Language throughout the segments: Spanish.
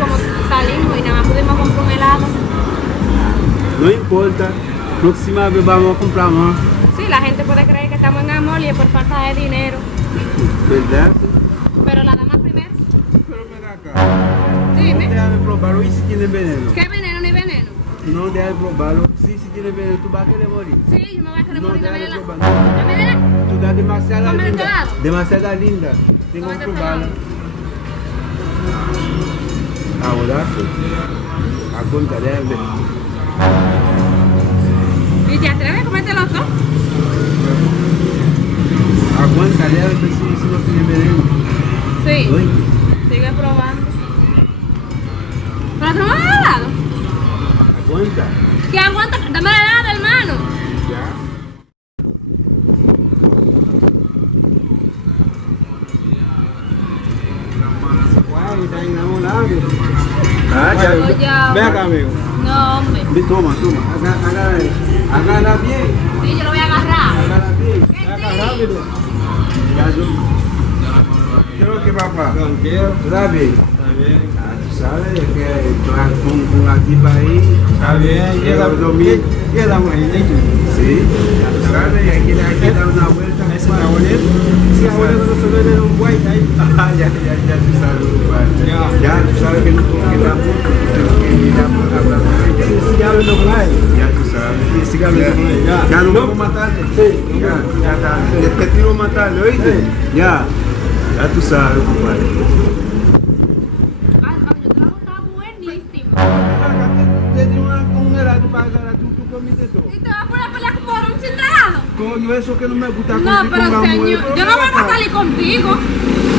como salimos y nada más pudimos comprar un helado. No importa, próxima vez vamos a comprar más. Sí, la gente puede creer que estamos en amor y es por falta de dinero. ¿Verdad? Pero la dama primero. Pero ven acá. Dime. Déjame probarlo y si tiene veneno. ¿Qué veneno ni veneno? No, déjame probarlo. Sí, si tiene veneno, tú vas a querer morir. Sí, yo me voy a querer No, morir. déjame Dame la. probarlo. Dame la. Tú estás demasiado Come el linda. helado. Demasiado linda. Tengo que Cómete el probarlo. helado. Ahora, aguantaré. ¿Y te atreves a comértelo todo? Aguantaré a ver si no tiene veneno. Sí. Uy, Sigue probando. ¿Pero tú no me has helado? aguanta. ¿Qué aguanta? Dame el helado, hermano. Ya. Guay, está enamorado. Ah, Oye, Ven acá, amigo. No, hombre. Ven, toma. Agarra bien. Sí, yo lo voy a agarrar. Agarra bien. Sí. Agarra rápido. Ya, yo. Creo que papá. Tranquilo. ¿Está bien? Está bien. Ah, tú sabes que con la tipa ahí. Está bien. Quedamos ahí. Sí. Ya tú sabes, hay que dar una vuelta. ¿Ese es abuelito? Sí, abuelo no se ve en un guay ahí. Ya tú sabes, compadre. Ya tú sabes que no puedo quedar mucho, que ir a hablar con ella. Sí, sigue hablando con él. Ya tú sabes. Sí, sigue hablando con él. Ya no vamos a matarle. Sí. Ya está. Te tiro a matarle, ¿oíste? Ya tú sabes, compadre. Ay, yo te lo hago, está buenísimo. Te di un helado para agarrar, tú comiste todo. ¿Y te vas a poner a pelear por un chingado? Coño, eso que no me gusta No, contigo pero con la señor, mujer. yo no voy a salir contigo.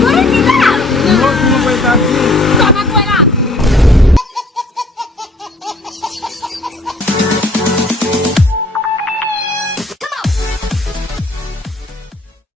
¿Por un chingado? No, tú no puedes estar así.